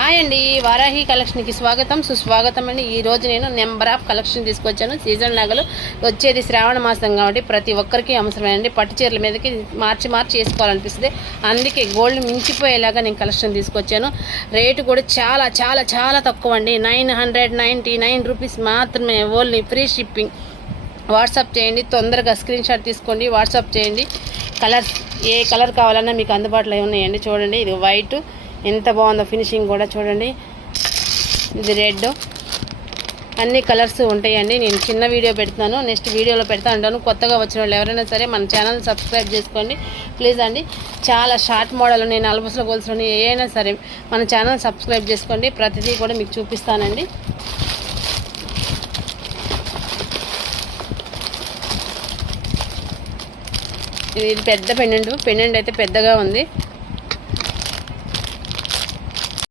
Hi అండి, వారాహి కలెక్షన్కి స్వాగతం సుస్వాగతం అండి. ఈరోజు నేను నెంబర్ ఆఫ్ కలెక్షన్ తీసుకొచ్చాను. సీజన్ నగలు వచ్చేది శ్రావణ మాసం కాబట్టి ప్రతి ఒక్కరికి అవసరమైనండి. పట్టు చీరల మీదకి మార్చి వేసుకోవాలనిపిస్తుంది. అందుకే గోల్డ్ మించిపోయేలాగా నేను కలెక్షన్ తీసుకొచ్చాను. రేటు కూడా చాలా చాలా చాలా తక్కువ అండి. 999 రూపీస్ మాత్రమే. Only free shipping. వాట్సాప్ చేయండి, తొందరగా స్క్రీన్ షాట్ తీసుకోండి, వాట్సాప్ చేయండి. కలర్స్ ఏ కలర్ కావాలన్నా మీకు అందుబాటులో ఉన్నాయండి. చూడండి, ఇది వైట్ ఎంత బాగుందో, ఫినిషింగ్ కూడా చూడండి. ఇది రెడ్, అన్ని కలర్స్ ఉంటాయండి. నేను చిన్న వీడియో పెడుతున్నాను, నెక్స్ట్ వీడియోలో పెడతా ఉంటాను. కొత్తగా వచ్చిన వాళ్ళు ఎవరైనా సరే మన ఛానల్ సబ్స్క్రైబ్ చేసుకోండి ప్లీజ్ అండి. చాలా షార్ట్ మోడల్ ఉన్నాయి, నలుపుసల గోల్స్ ఉన్నాయి, ఏదైనా సరే మన ఛానల్ సబ్స్క్రైబ్ చేసుకోండి. ప్రతిదీ కూడా మీకు చూపిస్తానండి. ఇది పెద్ద పెండెంట్ అయితే పెద్దగా ఉంది.